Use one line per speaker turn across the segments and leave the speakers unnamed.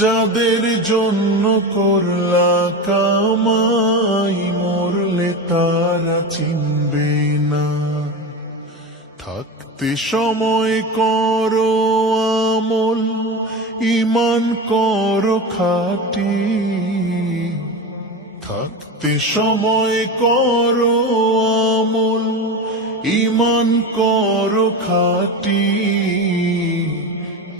যাদের জন্য করলা কামাই মরলে তারা চিনবে না। থাকতে সময় করো আমল ইমান করো খাটি। থাকতে সময় করো আমল ইমান করো খাটি।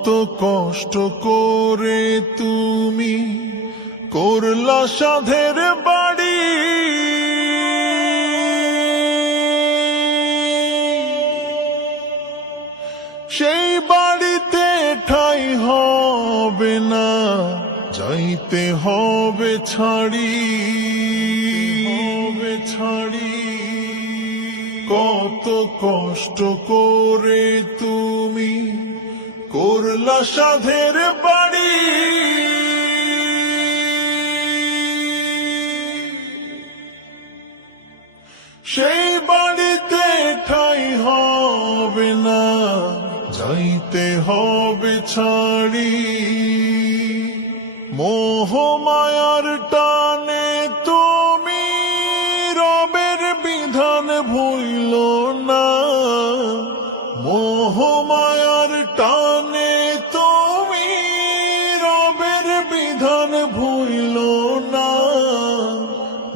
কত কষ্ট করে তুমি করলা সাধের বাড়ি। সেই বাড়িতে ঠাই হবে না, যাইতে হবে ছাড়ি হবে ছাড়ি। কত কষ্ট করে তুমি করলা সাধের বাড়ি সেই বাড়িতে ঠাই হবে না যাইতে হবে ছাড়ি।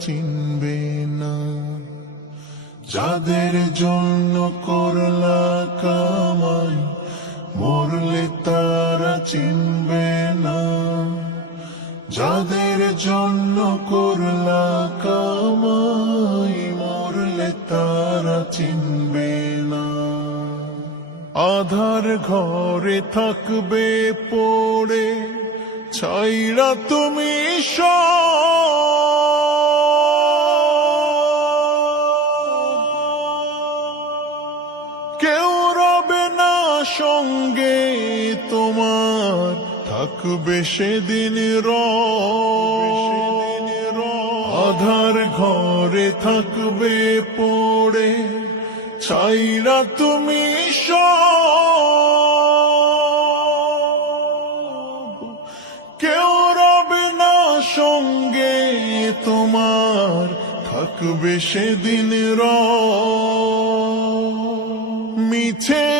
চিনবে না যাদের জন্য করলা কামাই, মরলে তারা চিনবে না যাদের জন্য করলা কামাই, মরলে তারা চিনবে না আধার ঘরে থাকবে পড়ে ছাইরা তুমি সব। সঙ্গে তোমার থাকবে সেদিন আধার ঘরে থাকবে পড়ে, ছাইরা তুমি কেউ রবে না সঙ্গে তোমার থাকবে সেদিন র মিছে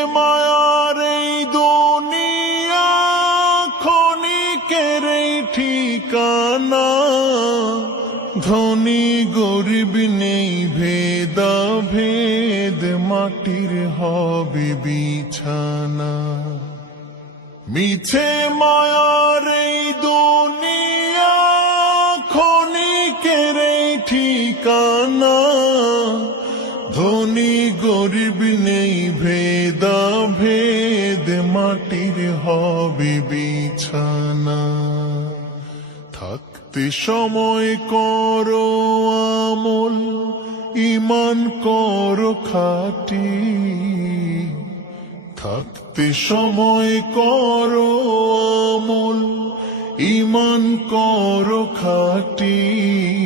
এই ঠিকানা ধনী গরিব নেই ভেদা ভেদ মাটির হবে বিছানা মিছে মায়ার এই দুনিয়া গরিব নেই ভেদা ভেদ মাটির হবে বিছানা। থাকতে সময় করো আমল ইমান করো খাটি। থাকতে সময় করো আমল ইমান করো খাটি।